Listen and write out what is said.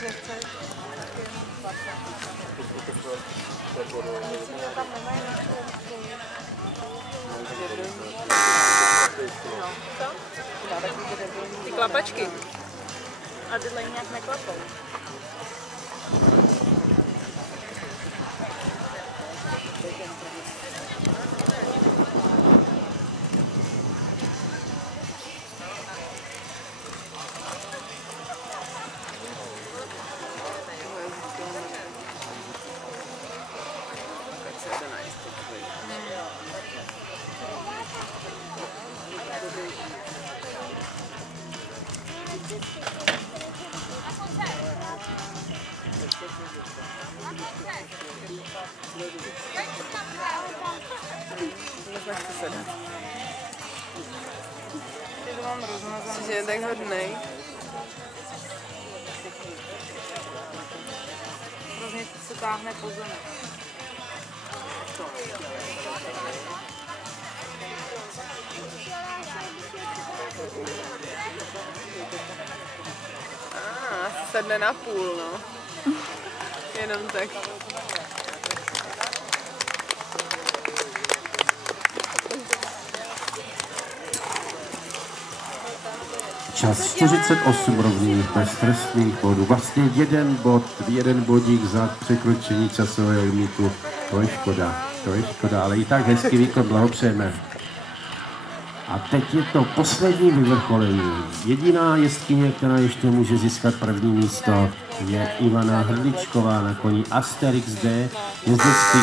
že chceš, tak jenom 20. Tam nemají na ty klapačky. A tyhle nějak neklapou. Jsi je tak hodnej. Hrozně se táhne po zemi. Asi sedne na půl, no. Jenom tak. Čas 48 rovných bez trestných bodů. Vlastně jeden bodík za překročení časového limitu. To je škoda, ale i tak hezký výkon, blahopřejeme. A teď je to poslední vyvrcholení. Jediná jezdkyně, která ještě může získat první místo, je Ivana Hrdličková na koni Asterix D. Jezdecký